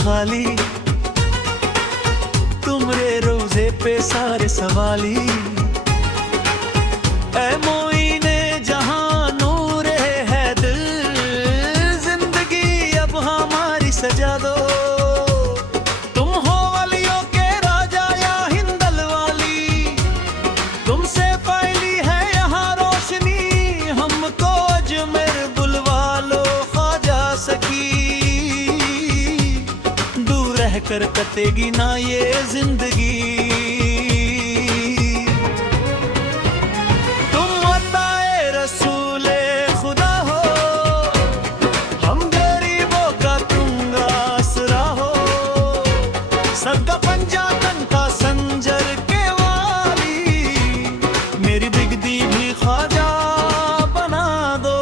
खाली, तुमरे रोजे पे सारे सवाली। ऐ मोइने जहां नूरे है दिल, जिंदगी अब हमारी सजा दो। तुम हो वलियों के राजा या हिंदल वाली, तुमसे फैली है यहाँ रोशनी। हमको अजमेर बुलवा लो ख्वाजा सखी, दूर रह कर कटेगी ना ये जिंदगी। तुम अताए रसूले खुदा हो, हम गरीबों का तुम आसरा हो। सबका पंजा तनका संजर के वाली, मेरी बिगदी भी ख्वाजा बना दो।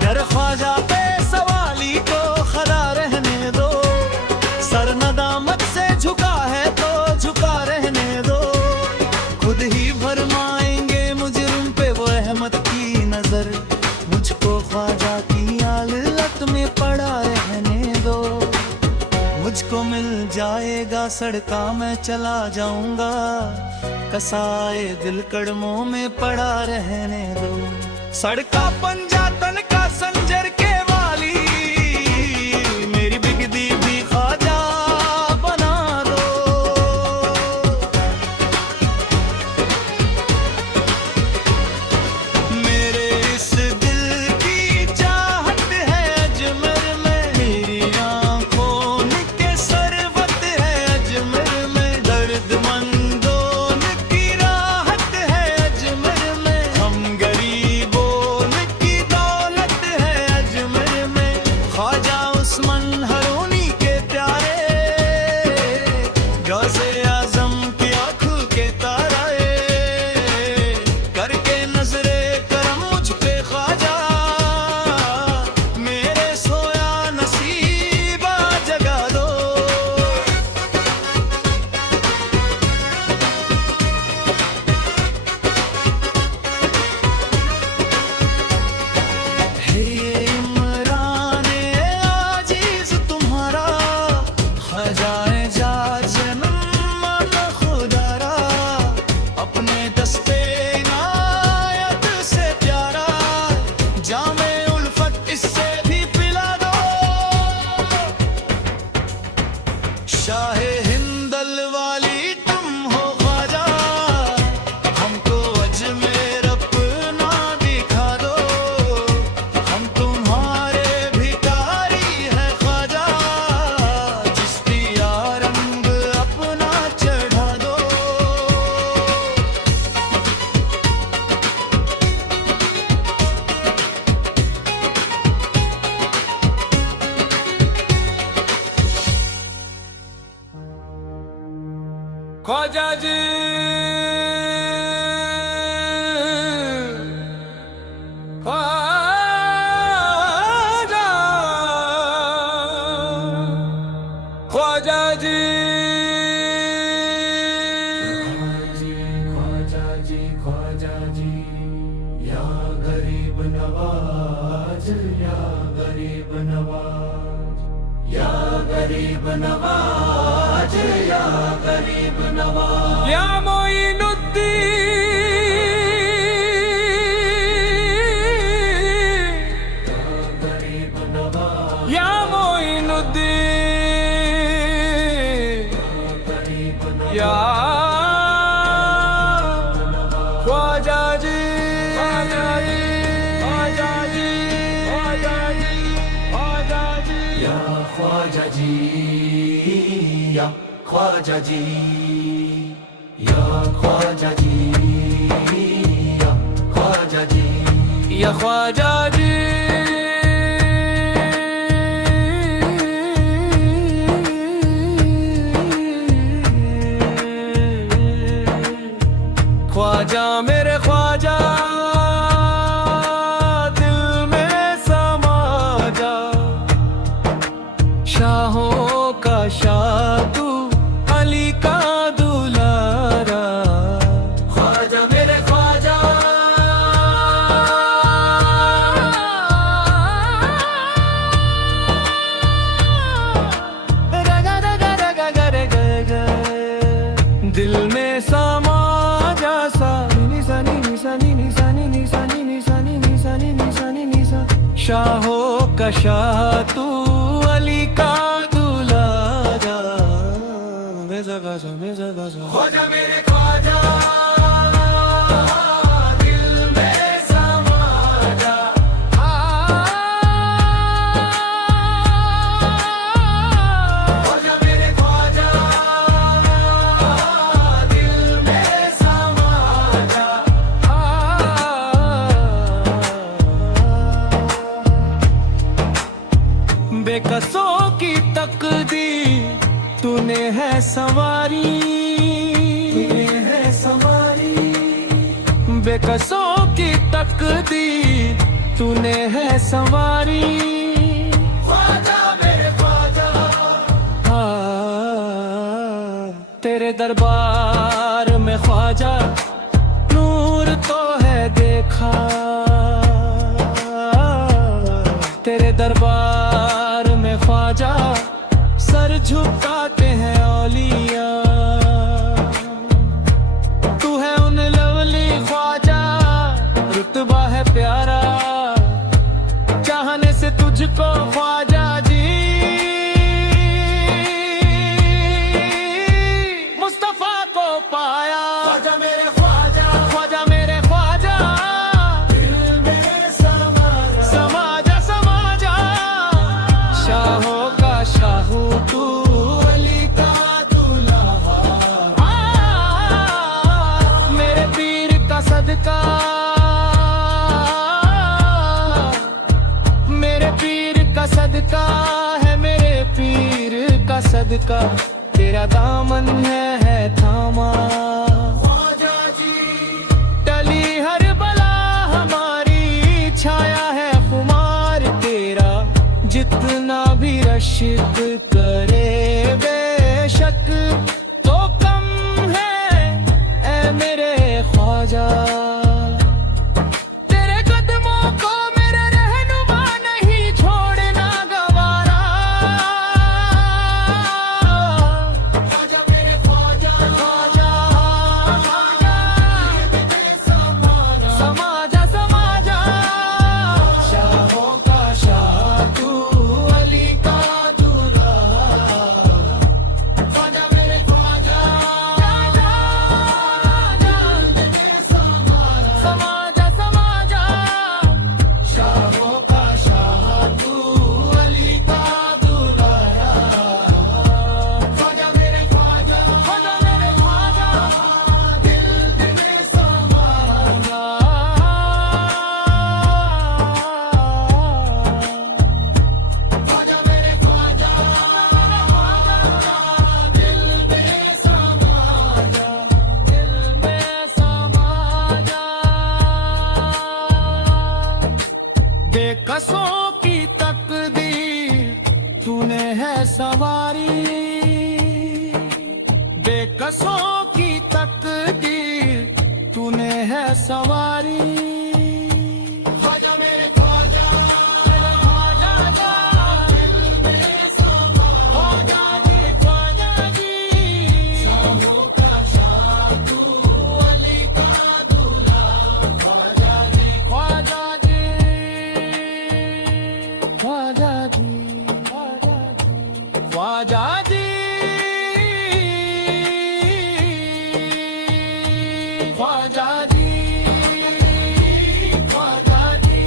डर ख्वाजा पे सवाली को खड़ा रहने दो, सर नदामत से झुका है तो झुका रहने दो। खुद ही भरमाएंगे मुजरिम पे वो रहमत की नजर, मुझको ख्वाजा की आलत में पड़ा रहने दो। मुझको मिल जाएगा सड़का मैं चला जाऊंगा, कसाए दिल कड़मों में पड़ा रहने दो। सड़का पंजा तन का संजर के वाली, मेरी बिगदी भी ख्वाजा बना दो। मेरे इस दिल की चाहत है अजमेर में, मेरी आंखों के सरबत है अजमेर में। दर्दमंदों की राहत है अजमेर में, हम गरीबों की दौलत है अजमेर में। ख्वाजा उस्मान हरूनी के प्यारे, गौसे आजम की आंखों के तारे, करके नजरे करम मुझ पे ख्वाजा, मेरे सोया नसीबा जगा दो। हे इमराने आजीज तुम्हारा, ख्वाजाए जा जन्म मन खुदारा। अपने दस्ते इनायत से प्यारा, जामे उल्फत इससे भी पिला दो। शाहे हिंदल वाली तुम हो ख्वाजा, हमको अजमेर अपना दिखा दो। हम तुम्हारे भिखारी है ख्वाजा, चिश्तिया रंग अपना चढ़ा दो। ख्वाजा जी ख्वाजा, ख्वाजा जी ख्वाजा जी ख्वाजा जी, या गरीब नवाज, या गरीब नवाज, या गरीब नवाज, या गरीब नवाज। या मोइनुद्दीन, या गरीब नवाज, या मोइनुद्दीन, या ख्वाजा जी, ख्वाजा जी, ख्वाजा जी, ख्वाजा जी, ख्वाजा जी, या ख्वाजा जी, या ख्वाजा जी, या ख्वाजा जी, या ख्वाजा जी, या ख्वाजा जी। ख्वाजा मेरे ख्वाजा, दिल में समा जा। शाहों का शाह तू, अली का दुलारा, शाहों का शाह तू अली का दूल्हा जा मेरा गाजा हो जा मेरे ख्वाजा दिल में समा जा हो जा मेरे ख्वाजा दिल में समा जा बेकसों की तकदीर तूने है संवारी बेकसों की तकदीर तूने है संवारी ख्वाजा मेरे ख्वाजा तेरे दरबार में ख्वाजा नूर तो है देखा तेरे दरबार में ख्वाजा सर झुकाते हैं औलिया तू है उन लवली ख्वाजा रुतबा है प्यारा चाहने से तुझको ख्वाजा जी मुस्तफा को पाया ख्वाजा मेरे ख्वाजा ख्वाजा मेरे ख्वाजा दिल में समा जा समा जा शाहों का शाहू तू अली का दूल्हा मेरे पीर का सदका मेरे पीर का सदका है मेरे पीर का सदका तेरा दामन है थामा ख्वाजा जी टली हर बला हमारी छाया है खुमार तेरा जितना भी रश्क करे बेशक तो कम है ऐ मेरे ख्वाजा तेरे कदमों को मेरे रहनुमा नहीं छोड़ना गवारा ख्वाजा मेरे ख्वाजा ख्वाजा समा जा शाहों का शाह तू अली का दूल्हा ख्वाजा मेरे ख्वाजा समा जा शाहों का शाह तू अली का दूल्हा ख्वाजा मेरे ख्वाजा दिल में समा जा ख्वाजा मेरे ख्वाजा दिल में समा जा बेकसों की तकदीर तूने है सवारी बेकसों की तकदीर तूने है सवारी ख्वाजा मेरे ख्वाजा दिल में समा ख्वाजा जी शाहों का शाह तू अली का दूल्हा ख्वाजा जी ख्वाजा जी ख्वाजा जी ख्वाजा जी ख्वाजा जी ख्वाजा जी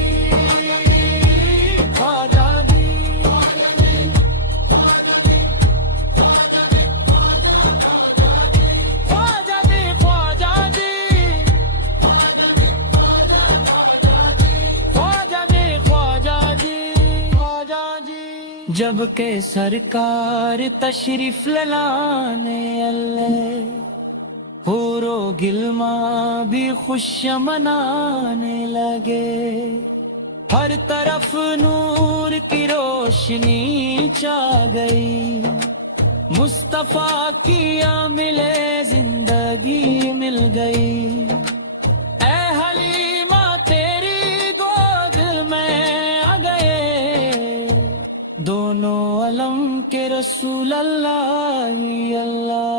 ख्वाजा जी ख्वाजा जी ख्वाजा जी ख्वाजा जी ख्वाजा जी जब के सरकार तशरीफ लाने अल्लाह हूरो गिलमा भी खुश मनाने लगे हर तरफ नूर की रोशनी छा गई मुस्तफा की मिले जिंदगी मिल गई ऐ हलीमा तेरी गोद में आ गए दोनों अलम के रसूल अल्लाह ही अल्लाह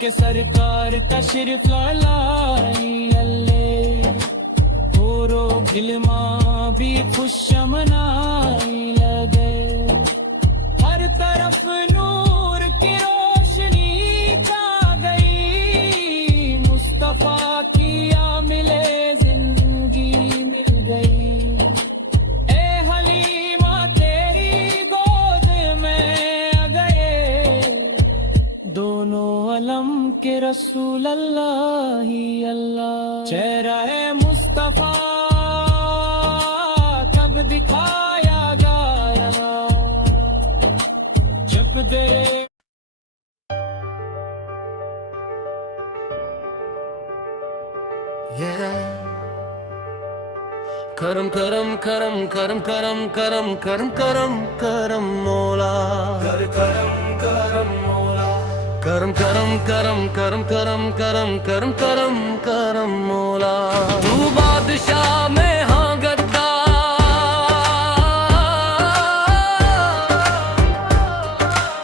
के सरकार तशरीफ लाई अल्ले होरो गिलमा भी खुश मनाई लगे हर तरफ नूर की रोशनी छा गई मुस्तफा की आ मिले जिंदगी मिल गई ए हलीमा तेरी गोद में आ गए दोनों अलम के रसूल अल्लाह ही अल्लाह चेहरा है मुस्तफा कब दिखाया गया जब दे करम करम करम करम करम करम करम करम करम मौला कर करम करम मौला करम करम करम करम करम करम करम करम करम मौला तू बादशाह में हाँ गद्दार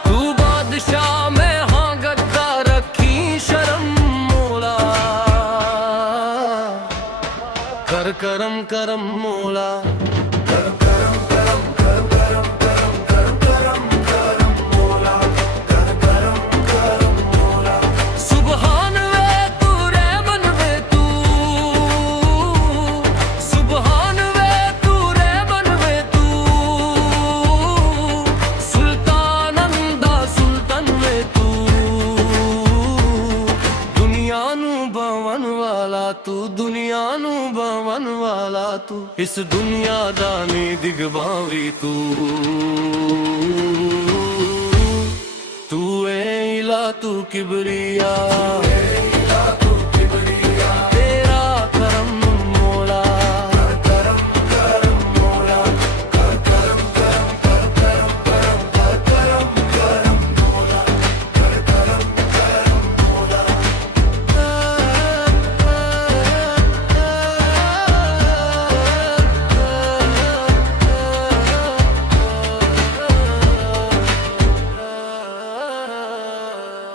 तू बादशाह में हाँ गद्दार रखी शर्म मौला कर करम करम मौला कर करम करम करम करम करम करम करम मौला कर करम करम मौला सुभान वे तू रहमान वे तू सुभान वे तू रहमान वे तू सुल्तानंदा सुल्तान वे तू दुनिया नू बवन वाला तू दुनिया नू बवन वाला तू इस दुनिया दा नी दिगबावी तू तू ए इला तू किबरिया तेरा करम मौला करम करम मौला कर करम करम कर करम करम कर करम करम मौला कर करम करम मौला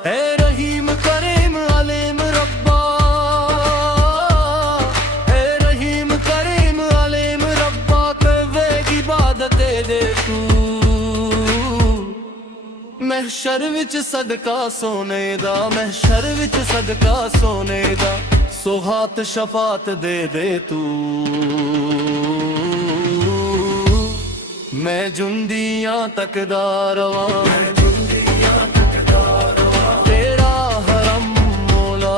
ए रहीम करीम अलीम रब्बा ए रहीम करीम अलीम रब्बा करवेगी इबादत दे तू महशर विच सदका सोने दा महशर विच सदका सोने दा सुहात शफात दे तू मैं जुंदियां तकदार तेरा हरम मौला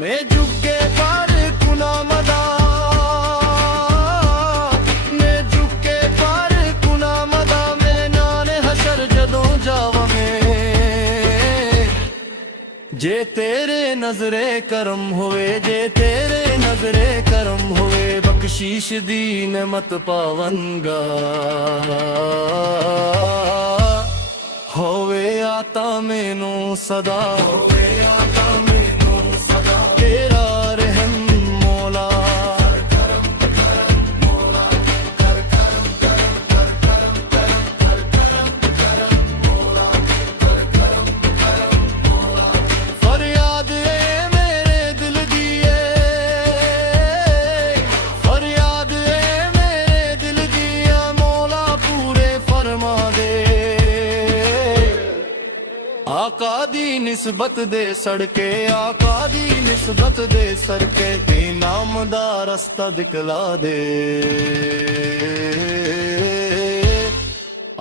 मैं झुके पर कुना मदा मैं झुके पर कुना मदा मैं नाने हशर जदों जावा में जे तेरे नजरे करम होवे जे तेरे नजरे करम होवे बख्शीश दी नेमत पावनगा होवे आता मैनू सदा तेरा रहम मौला फरियाद है मेरे दिल दिए फरियाद है मेरे दिल दिया मौला पूरे फरमा दे आका दी निस्बत दे सड़के आका दी निस्बत दे सड़के दी नाम दा रस्ता दिखला दे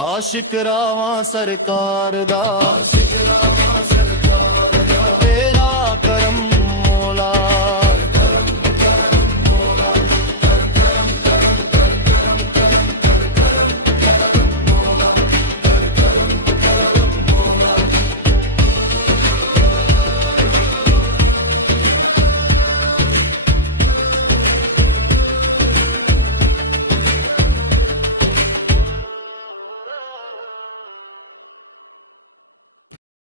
आशिक रावां सरकार दा